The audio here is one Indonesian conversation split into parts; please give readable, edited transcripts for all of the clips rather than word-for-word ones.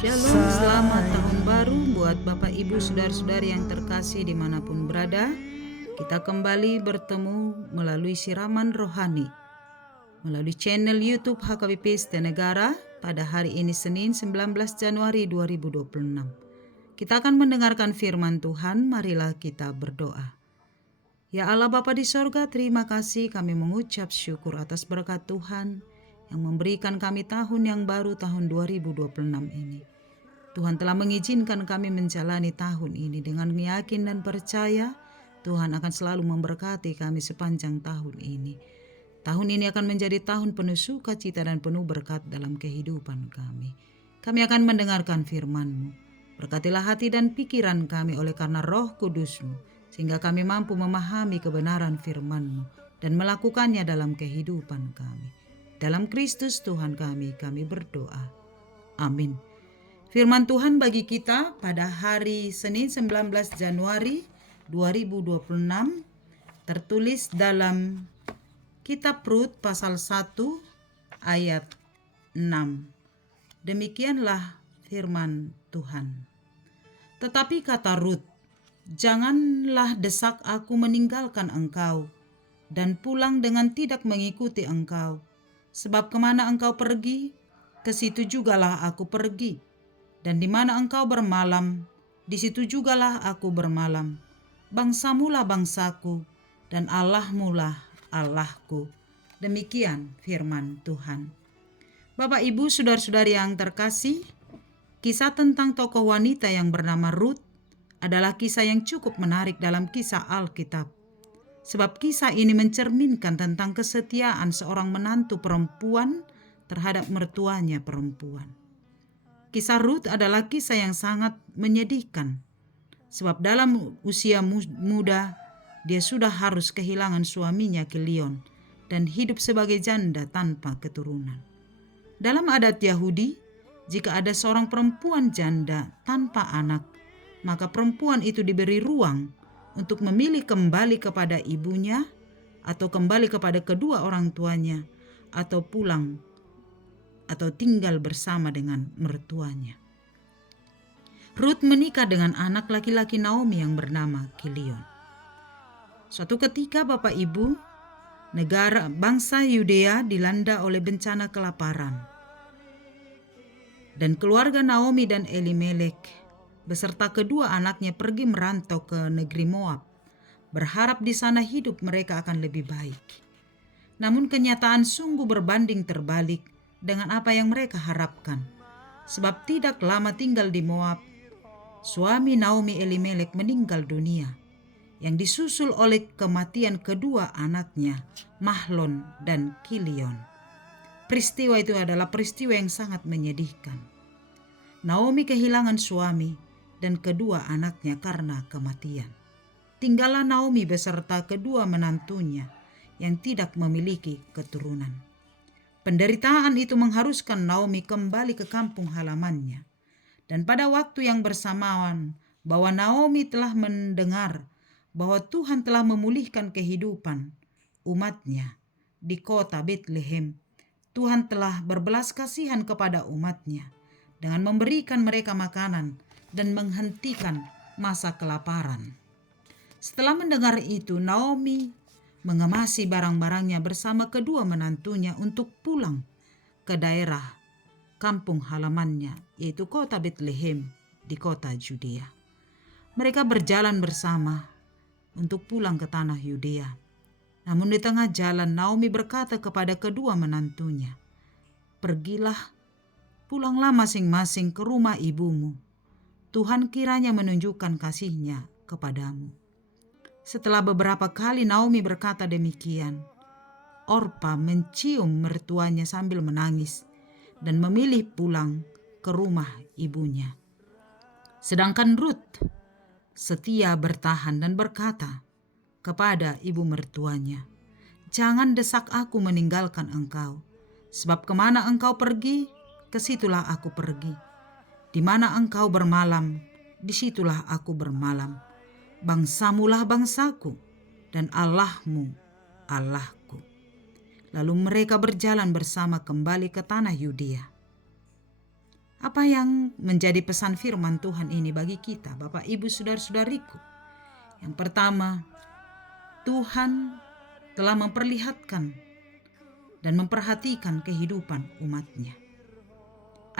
Shalom, selamat tahun baru buat Bapak Ibu Saudara-saudari yang terkasih dimanapun berada. Kita kembali bertemu melalui siraman rohani, melalui channel YouTube HKBP Setenegara pada hari ini Senin 19 Januari 2026. Kita akan mendengarkan firman Tuhan, marilah kita berdoa. Ya Allah Bapa di sorga, terima kasih kami mengucap syukur atas berkat Tuhan yang memberikan kami tahun yang baru tahun 2026 ini. Tuhan telah mengizinkan kami menjalani tahun ini dengan yakin dan percaya Tuhan akan selalu memberkati kami sepanjang tahun ini. Tahun ini akan menjadi tahun penuh sukacita dan penuh berkat dalam kehidupan kami. Kami akan mendengarkan firman-Mu. Berkatilah hati dan pikiran kami oleh karena Roh Kudus-Mu, sehingga kami mampu memahami kebenaran firman-Mu dan melakukannya dalam kehidupan kami. Dalam Kristus Tuhan kami berdoa. Amin. Firman Tuhan bagi kita pada hari Senin 19 Januari 2026 tertulis dalam Kitab Rut pasal 1 ayat 6. Demikianlah firman Tuhan. Tetapi kata Rut, janganlah desak aku meninggalkan engkau dan pulang dengan tidak mengikuti engkau. Sebab kemana engkau pergi, ke situ jugalah aku pergi. Dan di mana engkau bermalam, di situ jugalah aku bermalam. Bangsamulah bangsaku, dan Allahmulah Allahku. Demikian firman Tuhan. Bapak Ibu saudara-saudari yang terkasih, kisah tentang tokoh wanita yang bernama Rut adalah kisah yang cukup menarik dalam kisah Alkitab. Sebab kisah ini mencerminkan tentang kesetiaan seorang menantu perempuan terhadap mertuanya perempuan. Kisah Rut adalah kisah yang sangat menyedihkan. Sebab dalam usia muda, dia sudah harus kehilangan suaminya Kilion dan hidup sebagai janda tanpa keturunan. Dalam adat Yahudi, jika ada seorang perempuan janda tanpa anak, maka perempuan itu diberi ruang untuk memilih kembali kepada ibunya atau kembali kepada kedua orang tuanya atau pulang atau tinggal bersama dengan mertuanya. Rut menikah dengan anak laki-laki Naomi yang bernama Kilion. Suatu ketika Bapak Ibu, bangsa Yudea dilanda oleh bencana kelaparan. Dan keluarga Naomi dan Elimelek beserta kedua anaknya pergi merantau ke negeri Moab, berharap di sana hidup mereka akan lebih baik. Namun kenyataan sungguh berbanding terbalik dengan apa yang mereka harapkan. Sebab tidak lama tinggal di Moab, suami Naomi Elimelek meninggal dunia, yang disusul oleh kematian kedua anaknya, Mahlon dan Kilion. Peristiwa itu adalah peristiwa yang sangat menyedihkan. Naomi kehilangan suami dan kedua anaknya karena kematian. Tinggallah Naomi beserta kedua menantunya yang tidak memiliki keturunan. Penderitaan itu mengharuskan Naomi kembali ke kampung halamannya. Dan pada waktu yang bersamaan bahwa Naomi telah mendengar bahwa Tuhan telah memulihkan kehidupan umatnya di kota Bethlehem, Tuhan telah berbelas kasihan kepada umatnya dengan memberikan mereka makanan dan menghentikan masa kelaparan. Setelah mendengar itu, Naomi mengemasi barang-barangnya bersama kedua menantunya untuk pulang ke daerah kampung halamannya, yaitu kota Bethlehem di kota Yudea. Mereka berjalan bersama untuk pulang ke tanah Yudea. Namun di tengah jalan Naomi berkata kepada kedua menantunya, "Pergilah, pulanglah masing-masing ke rumah ibumu. Tuhan kiranya menunjukkan kasih-Nya kepadamu." Setelah beberapa kali Naomi berkata demikian, Orpa mencium mertuanya sambil menangis dan memilih pulang ke rumah ibunya. Sedangkan Rut setia bertahan dan berkata kepada ibu mertuanya, "Jangan desak aku meninggalkan engkau, sebab kemana engkau pergi, kesitulah aku pergi. Di mana engkau bermalam, disitulah aku bermalam. Bangsamulah bangsaku, dan Allahmu Allahku." Lalu mereka berjalan bersama kembali ke tanah Yudea. Apa yang menjadi pesan firman Tuhan ini bagi kita, Bapak, Ibu, saudara-saudariku? Yang pertama, Tuhan telah memperlihatkan dan memperhatikan kehidupan umat-Nya.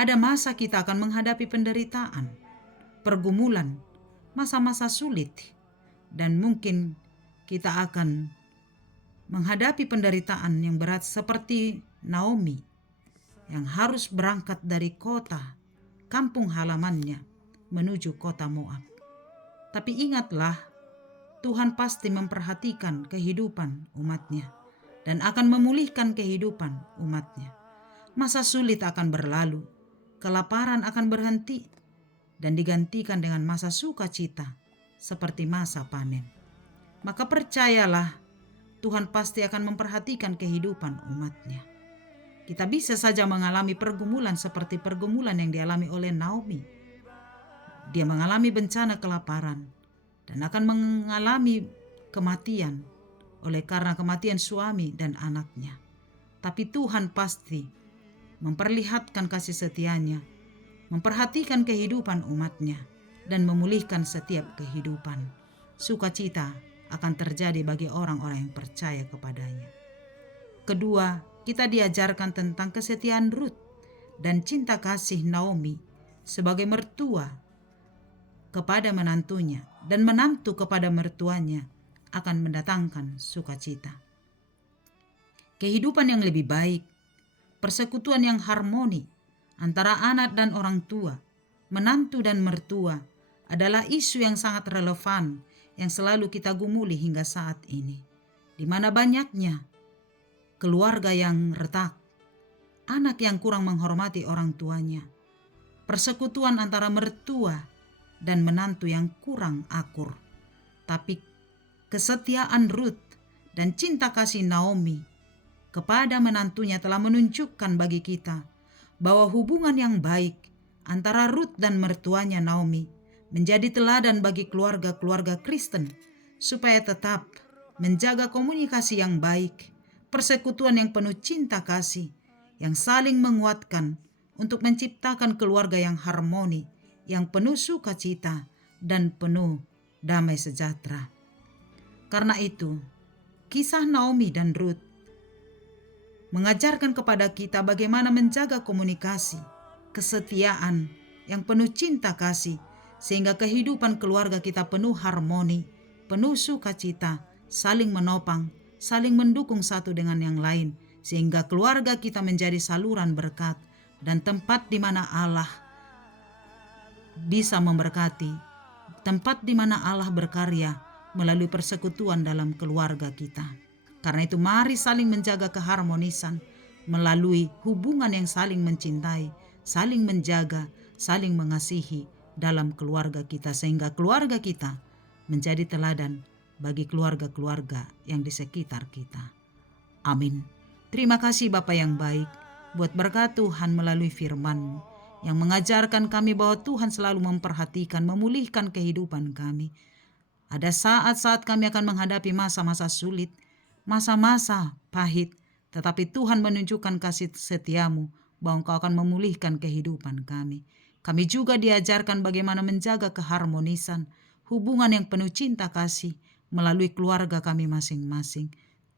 Ada masa kita akan menghadapi penderitaan, pergumulan, masa-masa sulit, dan mungkin kita akan menghadapi penderitaan yang berat seperti Naomi yang harus berangkat dari kota, kampung halamannya, menuju kota Moab. Tapi ingatlah, Tuhan pasti memperhatikan kehidupan umat-Nya dan akan memulihkan kehidupan umat-Nya. Masa sulit akan berlalu, kelaparan akan berhenti, dan digantikan dengan masa sukacita seperti masa panen. Maka percayalah, Tuhan pasti akan memperhatikan kehidupan umat-Nya. Kita bisa saja mengalami pergumulan seperti pergumulan yang dialami oleh Naomi. Dia mengalami bencana kelaparan dan akan mengalami kematian oleh karena kematian suami dan anaknya. Tapi Tuhan pasti memperlihatkan kasih setia-Nya, memperhatikan kehidupan umat-Nya, dan memulihkan setiap kehidupan. Sukacita akan terjadi bagi orang-orang yang percaya kepadanya. Kedua, kita diajarkan tentang kesetiaan Rut dan cinta kasih Naomi sebagai mertua kepada menantunya, dan menantu kepada mertuanya akan mendatangkan sukacita. Kehidupan yang lebih baik, persekutuan yang harmoni antara anak dan orang tua, menantu dan mertua adalah isu yang sangat relevan yang selalu kita gumuli hingga saat ini, di mana banyaknya keluarga yang retak, anak yang kurang menghormati orang tuanya, persekutuan antara mertua dan menantu yang kurang akur. Tapi kesetiaan Rut dan cinta kasih Naomi kepada menantunya telah menunjukkan bagi kita bahwa hubungan yang baik antara Rut dan mertuanya Naomi menjadi teladan bagi keluarga-keluarga Kristen supaya tetap menjaga komunikasi yang baik, persekutuan yang penuh cinta kasih, yang saling menguatkan untuk menciptakan keluarga yang harmoni, yang penuh sukacita dan penuh damai sejahtera. Karena itu, kisah Naomi dan Rut mengajarkan kepada kita bagaimana menjaga komunikasi, kesetiaan yang penuh cinta kasih, sehingga kehidupan keluarga kita penuh harmoni, penuh sukacita, saling menopang, saling mendukung satu dengan yang lain, sehingga keluarga kita menjadi saluran berkat dan tempat di mana Allah bisa memberkati, tempat di mana Allah berkarya melalui persekutuan dalam keluarga kita. Karena itu mari saling menjaga keharmonisan melalui hubungan yang saling mencintai, saling menjaga, saling mengasihi dalam keluarga kita, sehingga keluarga kita menjadi teladan bagi keluarga-keluarga yang di sekitar kita. Amin. Terima kasih Bapa yang baik buat berkat Tuhan melalui firman-Mu yang mengajarkan kami bahwa Tuhan selalu memperhatikan, memulihkan kehidupan kami. Ada saat-saat kami akan menghadapi masa-masa sulit, masa-masa pahit, tetapi Tuhan menunjukkan kasih setia-Mu bahwa Engkau akan memulihkan kehidupan kami. Kami juga diajarkan bagaimana menjaga keharmonisan, hubungan yang penuh cinta kasih melalui keluarga kami masing-masing.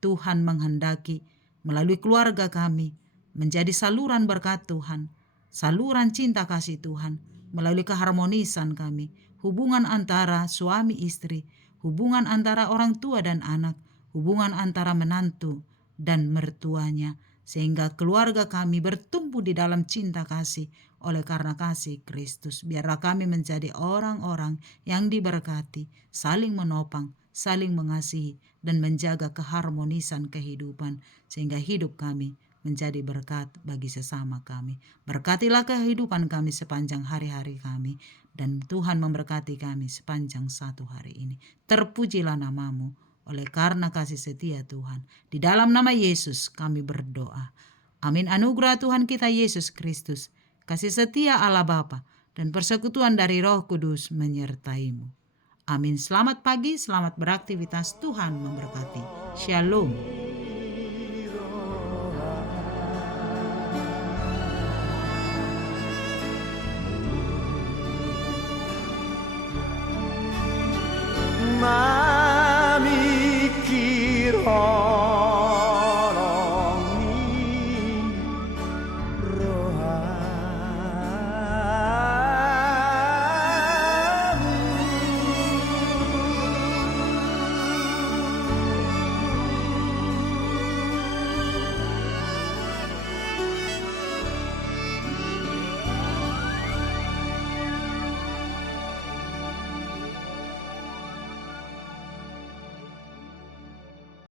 Tuhan menghendaki melalui keluarga kami menjadi saluran berkat Tuhan, saluran cinta kasih Tuhan melalui keharmonisan kami, hubungan antara suami istri, hubungan antara orang tua dan anak, hubungan antara menantu dan mertuanya, sehingga keluarga kami bertumbuh di dalam cinta kasih oleh karena kasih Kristus. Biarlah kami menjadi orang-orang yang diberkati, saling menopang, saling mengasihi, dan menjaga keharmonisan kehidupan, sehingga hidup kami menjadi berkat bagi sesama kami. Berkatilah kehidupan kami sepanjang hari-hari kami, dan Tuhan memberkati kami sepanjang satu hari ini. Terpujilah nama-Mu oleh karena kasih setia Tuhan. Di dalam nama Yesus kami berdoa. Amin. Anugerah Tuhan kita Yesus Kristus, kasih setia Allah Bapa, dan persekutuan dari Roh Kudus menyertai-Mu. Amin. Selamat pagi, selamat beraktivitas. Tuhan memberkati. Shalom. terima